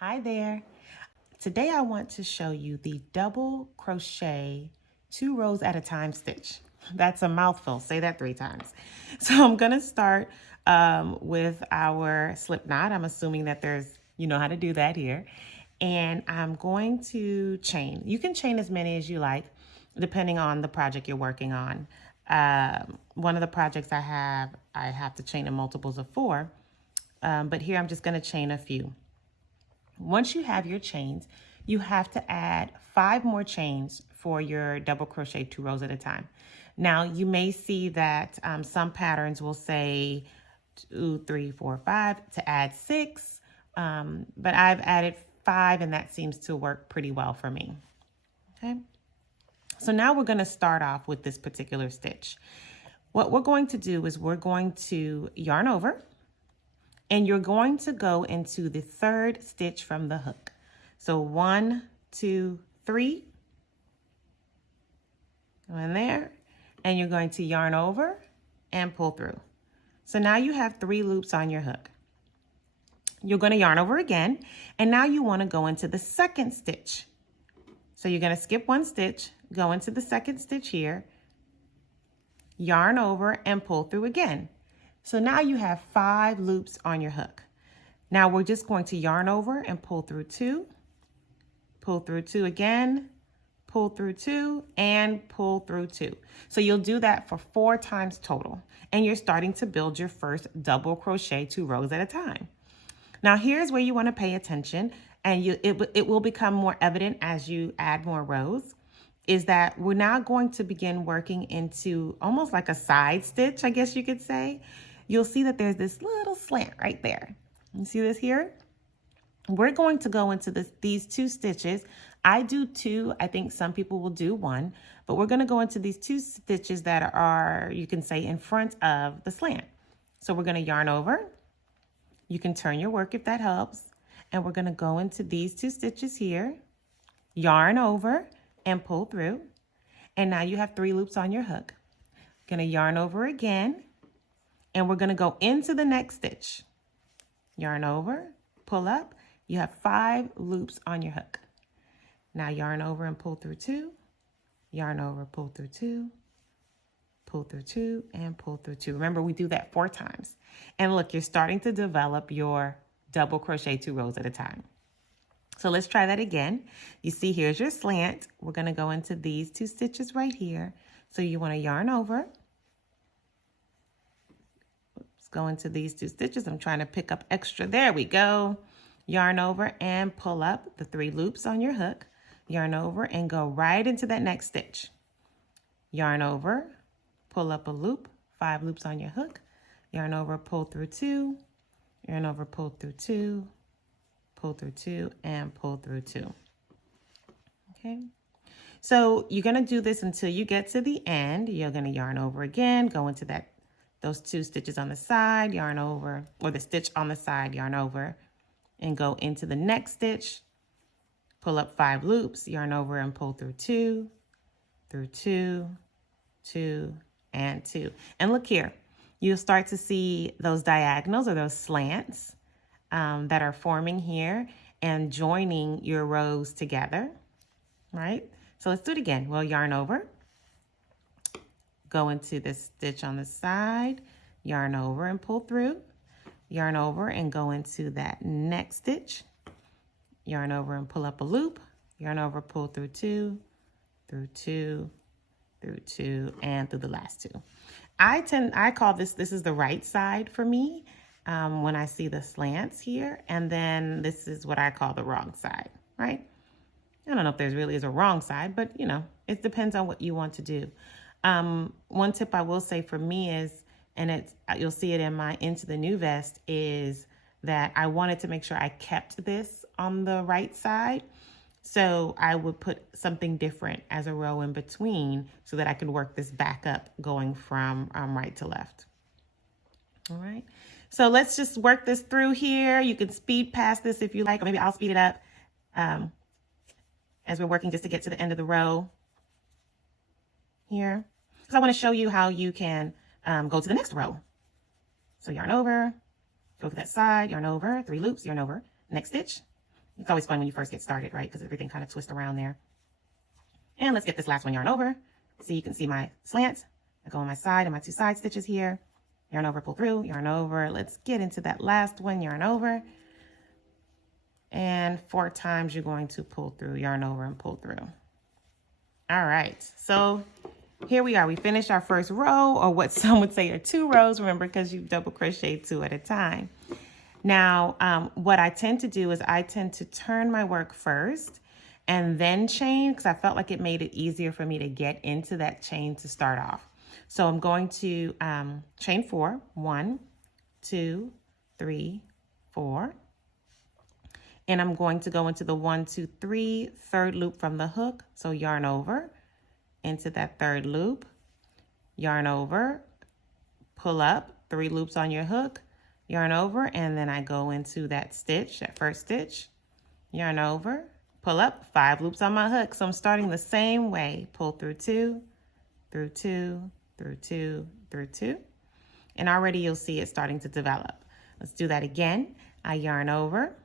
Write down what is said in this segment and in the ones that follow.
Hi there. Today I want to show you the double crochet 2 rows at a time stitch. That's a mouthful. Say that 3 times. So I'm going to start with our slip knot. I'm assuming that you know how to do that here. And I'm going to chain. You can chain as many as you like, depending on the project you're working on. One of the projects I have to chain in multiples of 4. But here I'm just going to chain a few. Once you have your chains, you have to add 5 more chains for your double crochet 2 rows at a time. Now you may see that some patterns will say 2, 3, 4, 5 to add 6, but I've added 5 and that seems to work pretty well for me. Okay, so now we're going to start off with this particular stitch. What we're going to do is we're going to yarn over, and you're going to go into the 3rd stitch from the hook. So 1, 2, 3, go in there, and you're going to yarn over and pull through. So now you have 3 loops on your hook. You're going to yarn over again, and now you want to go into the 2nd stitch. So you're going to skip 1 stitch, go into the 2nd stitch here, yarn over and pull through again. So now you have 5 loops on your hook. Now we're just going to yarn over and pull through 2, pull through 2 again, pull through 2, and pull through 2. So you'll do that for 4 times total, and you're starting to build your first double crochet 2 rows at a time. Now here's where you want to pay attention, and it will become more evident as you add more rows, is that we're now going to begin working into almost like a side stitch, I guess you could say. You'll see that there's this little slant right there. You see this here? We're going to go into these 2 stitches. I do 2. I think some people will do 1, but we're going to go into these 2 stitches that are, you can say, in front of the slant. So we're going to yarn over. You can turn your work if that helps. And we're going to go into these 2 stitches here, yarn over and pull through. And now you have 3 loops on your hook. Going to yarn over again. And we're going to go into the next stitch. Yarn over, pull up. You have 5 loops on your hook. Now yarn over and pull through 2. Yarn over, pull through 2. Pull through 2 and pull through 2. Remember, we do that 4 times. And look, you're starting to develop your double crochet 2 rows at a time. So let's try that again. You see, here's your slant. We're going to go into these 2 stitches right here. So you want to yarn over. Go into these 2 stitches. I'm trying to pick up extra. There we go. Yarn over and pull up the 3 loops on your hook. Yarn over and go right into that next stitch. Yarn over, pull up a loop, 5 loops on your hook. Yarn over, pull through 2. Yarn over, pull through 2. Pull through 2 and pull through 2. Okay. So you're going to do this until you get to the end. You're going to yarn over again, go into those 2 stitches on the side, yarn over, or the stitch on the side, yarn over, and go into the next stitch, pull up 5 loops, yarn over and pull through 2, through 2, 2, and 2. And look here, you'll start to see those diagonals or those slants that are forming here and joining your rows together, right? So let's do it again. We'll yarn over, go into this stitch on the side, yarn over and pull through, yarn over and go into that next stitch, yarn over and pull up a loop, yarn over, pull through 2, through 2, through 2, and through the last 2. I call this is the right side for me when I see the slants here, and then this is what I call the wrong side, right? I don't know if there really is a wrong side, but you know, it depends on what you want to do. One tip I will say for me is, and you'll see it in my Into the New Vest, is that I wanted to make sure I kept this on the right side. So I would put something different as a row in between so that I could work this back up going from right to left. All right. So let's just work this through here. You can speed past this if you like, or maybe I'll speed it up as we're working just to get to the end of the row here. Because I want to show you how you can go to the next row. So yarn over, go to that side, yarn over, 3 loops, yarn over, next stitch, It's always fun when you first get started, right? Because everything kind of twists around there. And let's get this last one yarn over. So you can see my slant. I go on my side and my 2 side stitches here. Yarn over, pull through, yarn over. Let's get into that last one, yarn over. And 4 times you're going to pull through, yarn over and pull through. All right, so here we are. We finished our first row, or what some would say are 2 rows, remember, because you've double crocheted 2 at a time. Now, what I tend to do is I tend to turn my work first and then chain, because I felt like it made it easier for me to get into that chain to start off. So I'm going to chain 4, 1, 2, 3, 4. And I'm going to go into the 1, 2, 3, third loop from the hook. So yarn over into that third loop, yarn over, pull up, 3 loops on your hook, yarn over, and then I go into that stitch, that first stitch, yarn over, pull up, 5 loops on my hook. So I'm starting the same way, pull through 2, through 2, through 2, through 2. And already you'll see it starting to develop. Let's do that again. I yarn over.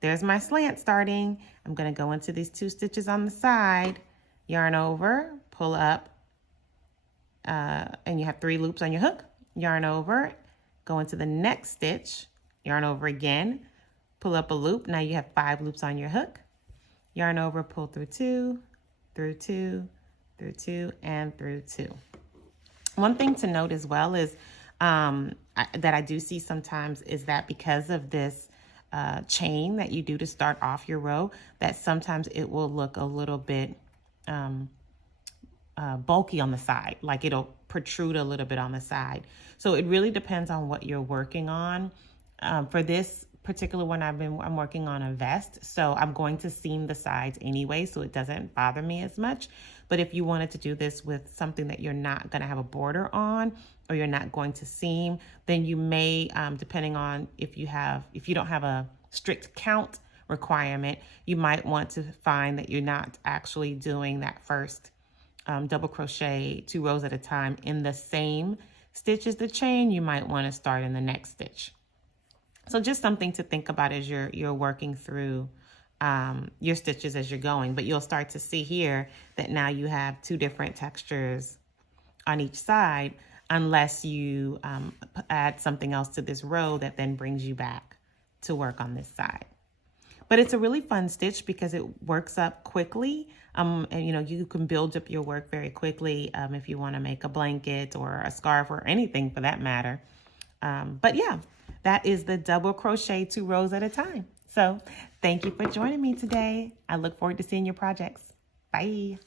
There's my slant starting. I'm going to go into these 2 stitches on the side, yarn over, pull up, and you have 3 loops on your hook, yarn over, go into the next stitch, yarn over again, pull up a loop. Now you have 5 loops on your hook, yarn over, pull through 2, through 2, through 2, and through 2. One thing to note as well is that I do see sometimes is that because of this chain that you do to start off your row, that sometimes it will look a little bit bulky on the side, like it'll protrude a little bit on the side. So it really depends on what you're working on. For this particular one, I'm working on a vest, so I'm going to seam the sides anyway, so it doesn't bother me as much. But if you wanted to do this with something that you're not going to have a border on, or you're not going to seam, then you may, depending on if you don't have a strict count requirement, you might want to find that you're not actually doing that first double crochet 2 rows at a time in the same stitch as the chain. You might want to start in the next stitch. So just something to think about as you're working through your stitches as you're going. But you'll start to see here that now you have 2 different textures on each side, unless you add something else to this row that then brings you back to work on this side. But it's a really fun stitch because it works up quickly. And you can build up your work very quickly if you want to make a blanket or a scarf or anything for that matter. But yeah, that is the double crochet 2 rows at a time. So thank you for joining me today. I look forward to seeing your projects. Bye.